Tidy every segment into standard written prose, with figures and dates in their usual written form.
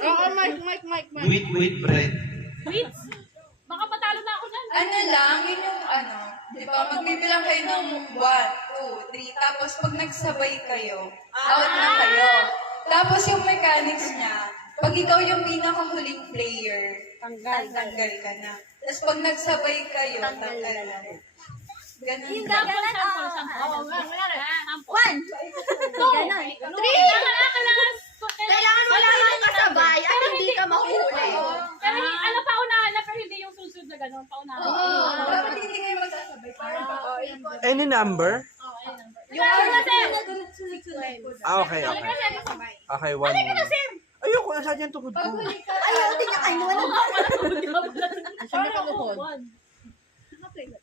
Oo, Mike. Wheat bread. Wait. Baka matalo na ako dyan. Ano lang, yun yung ano, di ba, magbibilang kayo ng 1, 2, 3, tapos pag nagsabay kayo, out na kayo. Tapos yung mechanics niya, pag ikaw yung pinakahuling player, tanggal ka na. Tapos pag nagsabay kayo, tanggal ka na. Ganun. Yung sample. Oo, sample. 1. Two. Ganon. Kailangan Kailangan mo lang kasabay at hindi ka mahuli. Pero ano, paunahan na, pero hindi yung susunod na gano'n. Paunahan. Oo, dapat hindi kayo magsasabay. Parang Any number? Oo, ayun number. yung kasi. Okay. Okay, 1. Ayoko, nasa dyan tuhod ko. Ayaw, hindi niya kayo wala. Saan nakabuhod? Nakaplay na.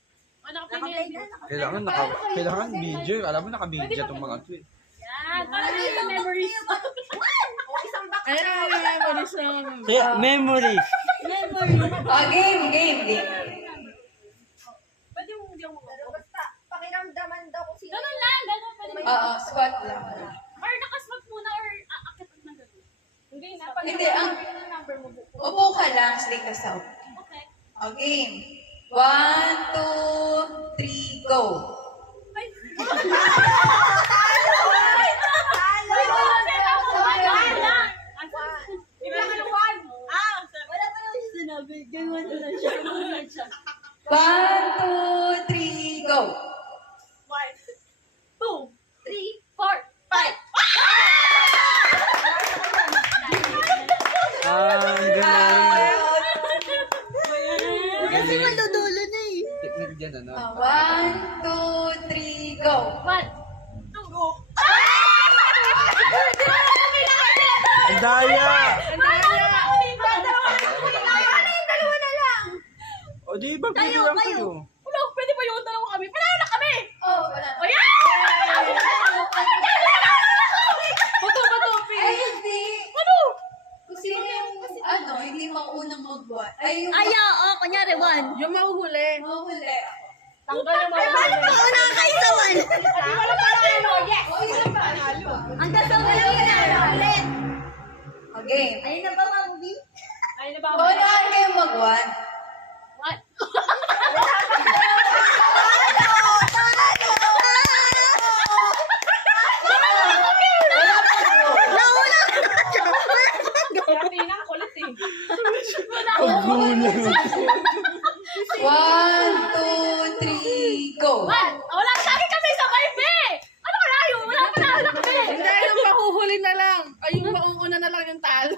Kailangan video. Alam mo, naka-video itong mga ito eh. Yan, para sa memories. Ayan ang mga memories na. Kaya, memories. Game. Pwede mo hindi ako mag-go. Basta, pakiramdaman daw kung sino. Ganun lang, ganun. Pwede mo. Oo, squat lang. Or nakaswag muna or aakit na gano'n. Hindi na. Pag Hindi, ang- yung number mo buko. Upo ka lang, stay ka sa upo. Okay. Game. 1, 2, 3, go. One, two, three, go. 2, 3, 4, 5. Ang galing. Kasi madudulo na eh. Technique dyan, ano? 1, 2, 3, go. 1, 2, go. Ang daya! O di ba, bilang kayo? Wala, pwede pa yung dalawa kami. Panalo na kami! Oh, wala. O yan! Ay, hindi. Ano? Kung sino yung, hindi maunang magbuhat. Ay, yung Ayaw, kunyari 1. Yung mahuhuli. mahuli. Tanggal yung mga Pauna kayo sa 1. Wala pa tayo. Yes! Oh, yun pa. Nalo. Hanggang sa wala na. Ulit. Okay. Ayun na ba, Mamubi? Ay, na ba? Paunahan kayo mag-1. What? Grabe na, kulit eh. Pagulang. 1, 2, 3, go. Wala, lagi kami sabay, be! Ano ka layo? Wala pa na kami. Hindi, yung mahuhuli na lang. Ay, yung mauuna na lang yung talo.